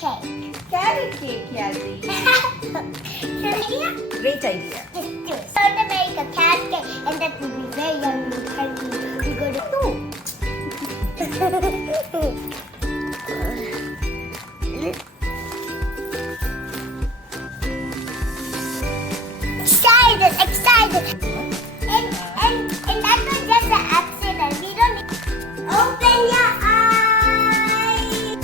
cake. Carrot cake, Khyathi. Good idea? Great idea. Let's do it. So to make a carrot cake, and that will be very yummy and healthy. We're going to do. Excited. And that was just an accident. We don't need... Open your eyes.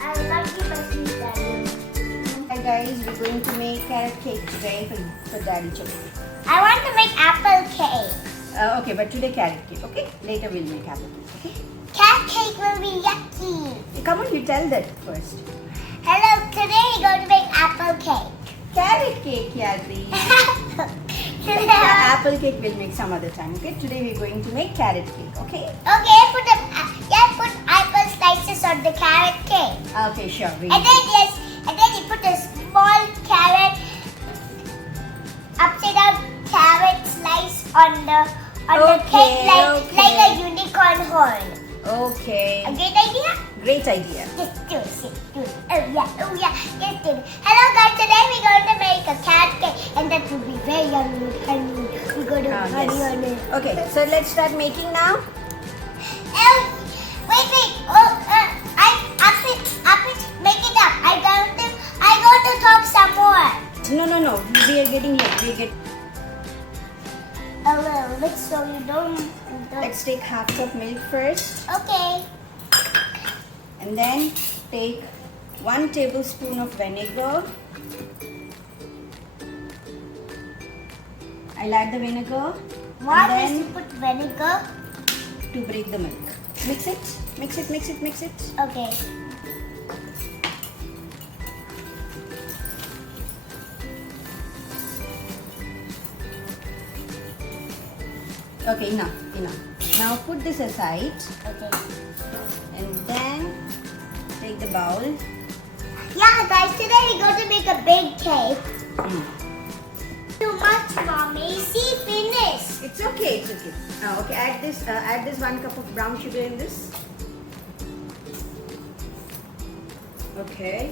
I will not keep my sleep, Daddy. Hi guys, we're going to make carrot cake today for Daddy Chubby. I want to make apple cake. Okay, but today carrot cake, okay? Later we'll make apple cake, okay? Cat cake will be yucky. Come on, you tell that first. Hello, today we're going to make apple cake. Carrot cake, Khyathi. Apple cake we'll make some other time, okay? Today we're going to make carrot cake, okay? Okay, put apple slices on the carrot cake. Okay, sure. Really. And then you put a small carrot, upside down carrot slice on the cake like a unicorn horn. Okay. A great idea? Great idea. Just do it. Oh yeah. Just do it. Hello guys, today we're going to make a carrot cake, and that will be very yummy and healthy. We're going to honey yes. on it. Okay, so let's start making now. Wait. Up it. Make it up. I going to talk some more. No. We are getting late. A little bit so you don't. Let's take half cup milk first. Okay. And then take 1 tablespoon of vinegar. I'll add the vinegar. Why and must then you put vinegar? to break the milk. Mix it. Okay. Okay, enough. Now put this aside Okay. and then take the bowl. Yeah, guys, today we're going to make a big cake. Mm. Too much, mommy. See, finish. It's okay. Okay, add this 1 cup of brown sugar in this. Okay.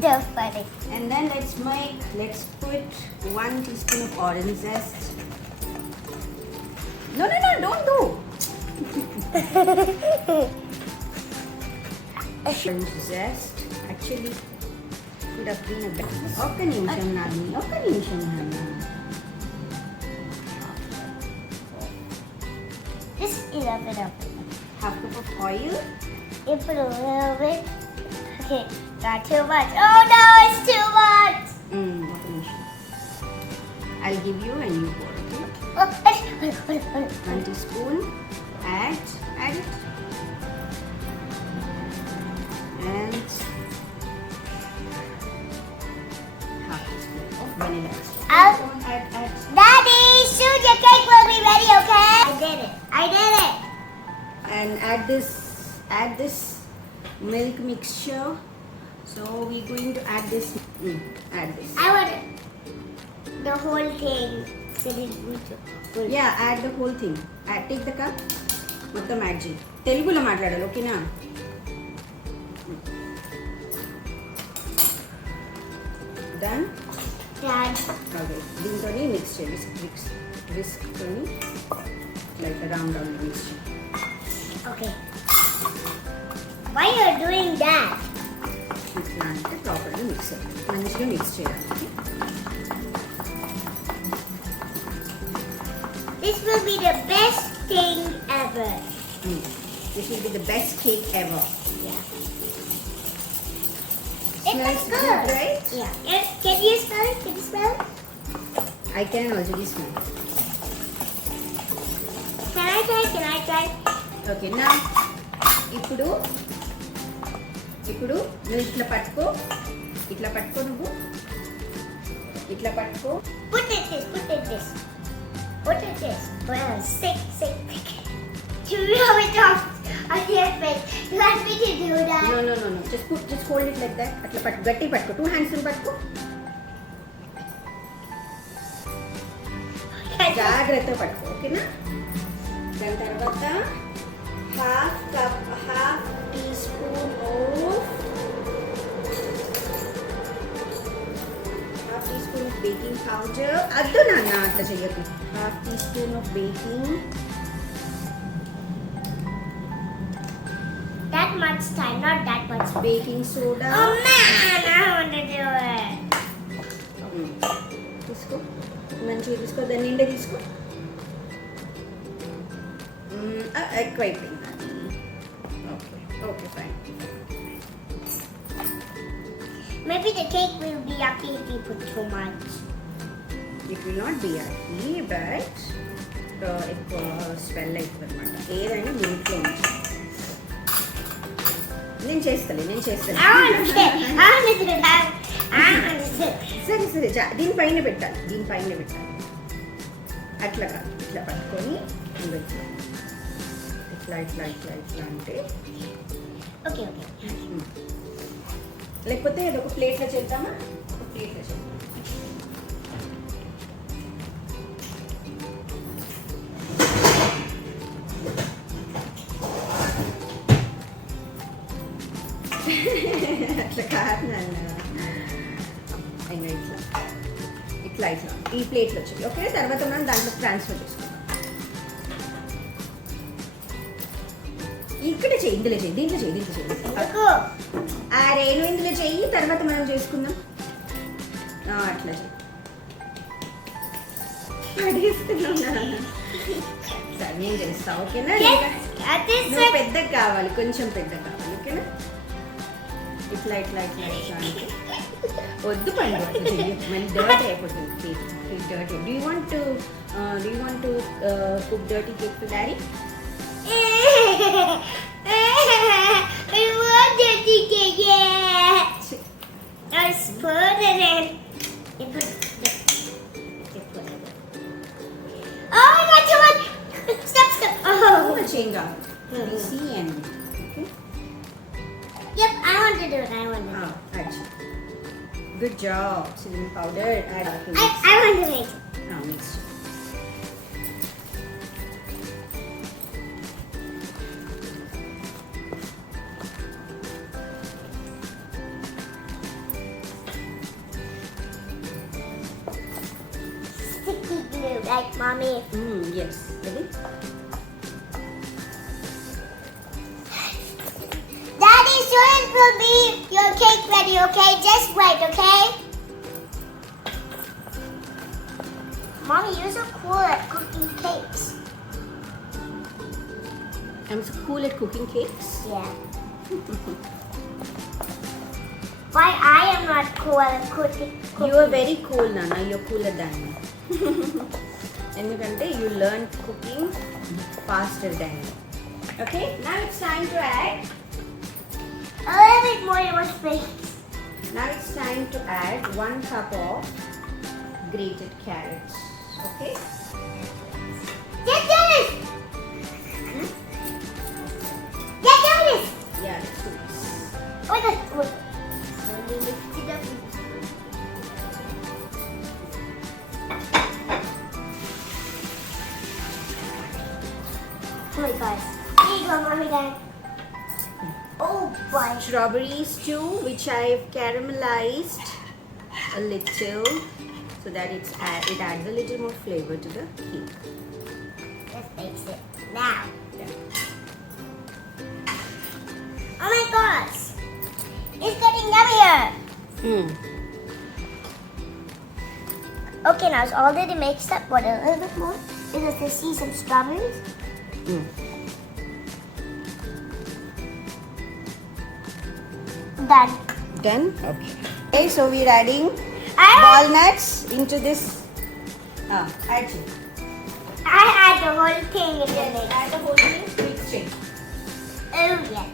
So funny. And then let's put 1 teaspoon of orange zest. No, don't do. Orange zest actually could have been a bit. ఒక్క నిమిషం Nani. Just a little bit of it. Half cup of oil. You put a little bit. Okay, not too much. Oh no, it's too much. ఒక్క నిమిషం. I'll give you and you pour. Okay? Oh, 1 teaspoon. Add it. And half teaspoon of vanilla. I'll- Add. Daddy, soon your cake will be ready, okay? I did it. And add this milk mixture. So we're going to add this. Add this. I want the whole thing. Yeah, add the whole thing. Take the cup. మొత్తం add చేయి. తెలుగులో మాట్లాడాలి, ఓకేనా? Done? Dad. Okay. దీంతోని mix చేయి. Whisk తోని like round mix చేయి. Okay. Why you are doing that? ఇట్లా అంటే ప్రాపర్గా మిక్స్ చేయాలి. మంచిగా మిక్స్ చేయాలి. This will be the best thing ever. This will be the best cake ever. Yeah. Smells It looks good, good, right? Yeah. Can you smell it? Can you smell it? I can already smell. Can I try? Okay, now ఇప్పుడు నువ్వు ఇట్లా పట్టుకో నువ్వు ఇట్లా పట్టుకో. Put it this. Well, stick. You rub it off on your face. You want me to do that? No. Just hold it like that. అట్లా గట్టి పట్టుకో. 2 hands పట్టుకో. జాగ్రత్తగా పట్టుకో, ఓకేనా? దాని తర్వాత half teaspoon of పౌడర్ అద్దు నాన్న అట్లా చెయ్యకు. Half tea spoon of baking. That much time, not that much. Baking soda. Oh man, I want to do it. తీసుకో, మంచిగా తీసుకో, దాన్ని నిండా తీసుకో. ఎక్కువ అయిపోయింది. Okay okay fine. Maybe the cake will be yucky if you put too much. It will not be yucky, but ఎక్కువ smell అవుతుంది అనమాట. ఏదైనా నీట్లో ఉంచి. నేను చేస్తాను. I want to sit. I want to sit. I want to sit. సరే సరే దీనిపైన పెట్టాలి. అట్లా కాదు, ఇట్లా పట్టుకొని ఇట్లా ఇట్లా ఇట్లా ఇట్లా అంటే Okay. లేకపోతే ఇది ఒక ప్లేట్లో చేద్దామా? ఒక ప్లేట్లో చేద్దాం. అట్లా కాదు నాన్న. అయినా ఇట్లా ఈ ప్లేట్లో వచ్చి ఓకే. తర్వాత మనం దాంట్లో ట్రాన్స్ఫర్ చేసుకుందాం. ఇక్కడ చెయ్యి, ఇందులో చెయ్యి, దీంట్లో చెయ్యి. అరే నువ్వు ఇందులో చెయ్యి, తర్వాత మనం చేసుకుందాం. అట్లా చెయ్యి. అడిగిస్తున్నాం. సరే నేను చేస్తా ఓకేనా? నువ్వు పెద్దగా కావాలి, కొంచెం పెద్దగా కావాలి ఓకేనా? ఇట్లా ఇట్లా ఇట్లా ఇట్లా అంటే వద్దు పండు అట్లా చెయ్యొచ్చు. మళ్ళీ డర్ట్ అయిపోతుంది. Dirty. Do you want to cook dirty cake for daddy? I want dirty cake. I put it in. You put it. Oh my God! Too much. Stop. Oh. Change up. See and okay. Yep, I want to do it. Add. Good job. Cinnamon powder. Add. I want to make it. Mix. Sticky glue, like mommy. Yes. Ready? Daddy, soon will be your cake ready, okay? Just wait, okay? Mommy, you're so cool at cooking cakes. I'm so cool at cooking cakes. Yeah. Why I am not cool at cooking? You are very cool, Nana. You're cooler than me. ఎందుకంటే you learned cooking faster than me. Okay, now it's time to add. A little bit more in my face. Now it's time to add 1 cup of grated carrots. Okay. Just do this. Just do this. Yeah, let's do this. Oh my God. Wait. Let me lift it up. Oh my God. Here you go, Mommy, Dad. Oh boy. Strawberries too, which I've caramelized a little so that it adds a little more flavor to the cake. Let's mix it now. Yeah. Oh my gosh. It's getting yummier. Okay, now it's already mixed up. What, a little bit more? Because I see some strawberries. Done. Done? Okay, so we're adding I walnuts into this. Add it. add the whole thing in the mix. Add the whole thing, mix it. Oh yeah.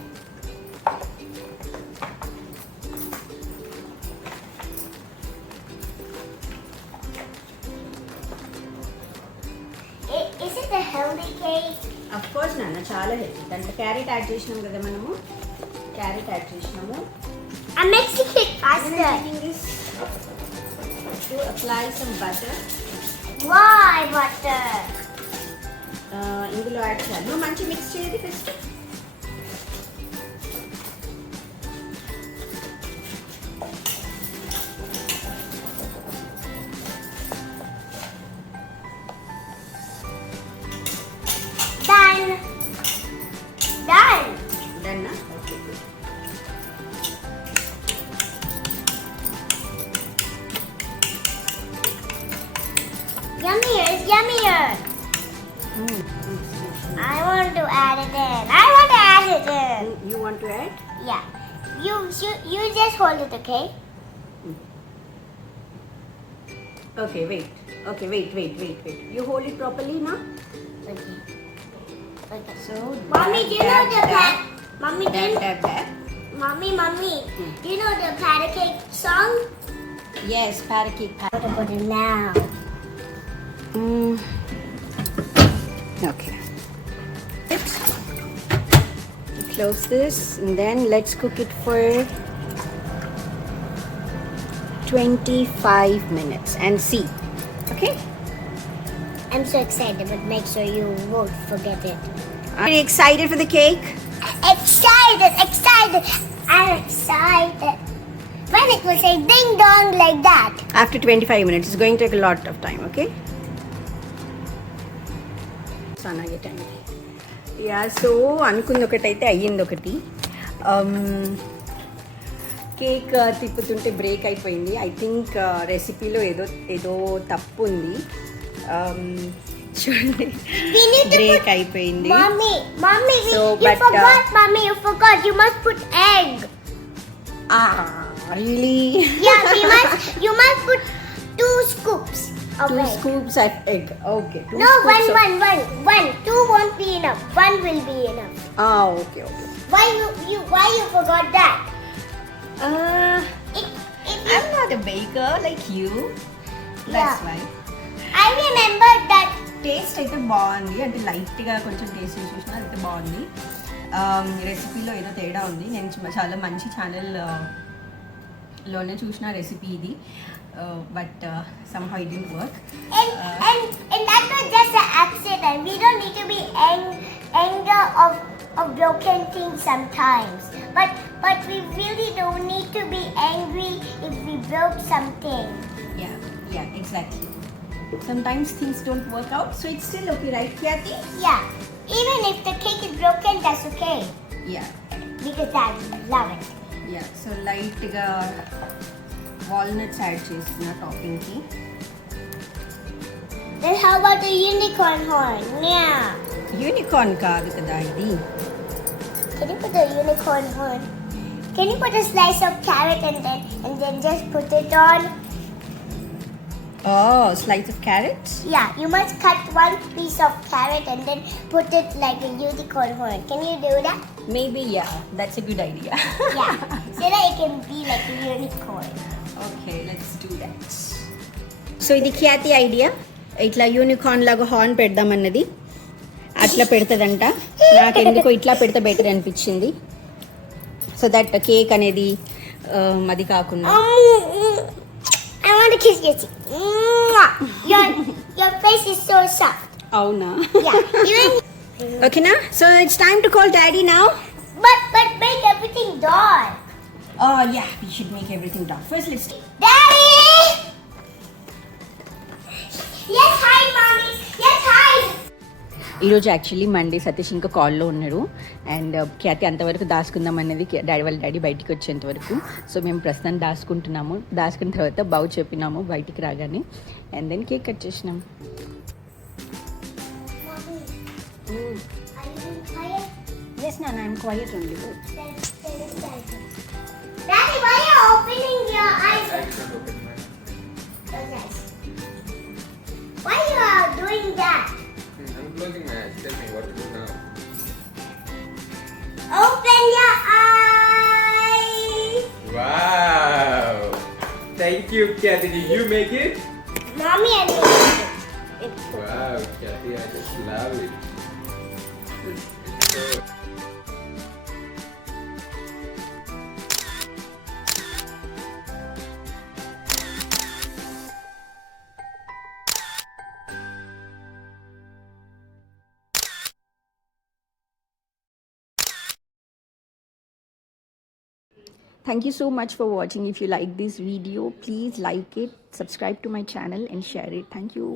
Is it a healthy cake? Of course, Nana, చాలా healthy. దాంట్లో carrot add చేసినాం కదా మనము. Carrot add చేసినాము. I'm mixing it faster. Taking this to apply some butter. Why butter? ఇందులో add చేయాలి. నువ్వు మంచి మిక్స్ చేయాలి first. yummier. Mm. I want to add it in. I want to add it in. You want to add? Yeah. You just hold it, okay? Okay, wait. Okay, wait. You hold it properly now. Okay. Okay. So, Mommy, do you know the Mommy, do you dab. Mommy, do you know the patty cake song? Yes, patty cake. I'm gonna put it now. Okay. Close this and then let's cook it for 25 minutes and see. Okay? I'm so excited, but make sure you won't forget it. Are you excited for the cake? Excited. I'm excited. When it will say ding dong like that. After 25 minutes. It's going to take a lot of time, okay? Yeah so అనుకుంది ఒకటైతే అయ్యింది ఒకటి cake తిప్పుతుంటే break అయిపోయింది I think రెసిపీలో ఏదో తప్పు ఉంది చూడండి break అయిపోయింది Mommy, So, you forgot. Mommy, you forgot. You must put egg. Really? Yeah, you must put 2 scoops of 2 egg. scoops of egg. Okay. No, scoops one. 2 won't be enough. 1 will be enough. Okay. Why you forgot that? I'm not a baker like you. That's Yeah. why. I remember that. Taste అయితే బాగుంది అంటే లైట్గా కొంచెం taste చూసినా అయితే బాగుంది రెసిపీలో ఏదో తేడా ఉంది నేను చాలా మంచి ఛానల్లోనే చూసిన రెసిపీ ఇది but somehow it didn't work. And that was just an accident. We don't need to be anger of broken things sometimes. But we really don't need to be angry if we broke something. Yeah, exactly. Sometimes things don't work out, so it's still okay, right, Khyathi? Yeah. Even if the cake is broken, that's okay. Yeah. Because I love it. Yeah. So lightగా walnuts add చేస్తున్నా topping కి. Then how about the unicorn horn? Yeah. Unicorn కాదు కదా ఇది. Can you put the unicorn horn? Can you put a slice of carrot and then just put it on? Oh, slice of carrots? Yeah, you must cut 1 piece of carrot and then put it like a unicorn horn. Can you do that? Maybe, yeah. That's a good idea. Yeah, so that it can be like a unicorn. Okay, let's do that. So, ఇది Khyathi idea. ఇట్లా unicorn లాగా horn పెడదామన్నది అట్లా పెడతదంట నాకు ఎందుకో ఇట్లా పెడితే better అనిపించింది సో దట్ కేక్ అనేది అది కాకుండా I want to kiss you. Your face is so soft. అవునా Yeah. Even. ఓకేనా so it's time to call daddy now But make everything dark. Yeah, we should make everything dark. First, let's Daddy. Yes, hi, mommy. Yes, hi. ఈరోజు actually Monday Satish ఇంకా కాల్లో ఉన్నాడు and ఖ్యాతి అంతవరకు దాచుకుందాం అనేది వాళ్ళ daddy బయటికి వచ్చేంత వరకు సో మేము ప్రస్తుతం దాచుకున్న తర్వాత బావు చెప్పినాము బయటికి రాగానే అండ్ దెన్ కేక్ కట్ చేసినాం. Mommy, are you being quiet? Yes, Nana, I'm quiet only. Daddy, why are you opening your eyes? Those eyes. Why you are doing that? I'm closing my eyes. Tell me what to do now. Open your eyes. Wow! Thank you, Khyathi. Did you make it? Mommy and me. Wow, Khyathi, I just love it. So, Thank you so much for watching. If you like this video, please like it, subscribe to my channel and share it. Thank you.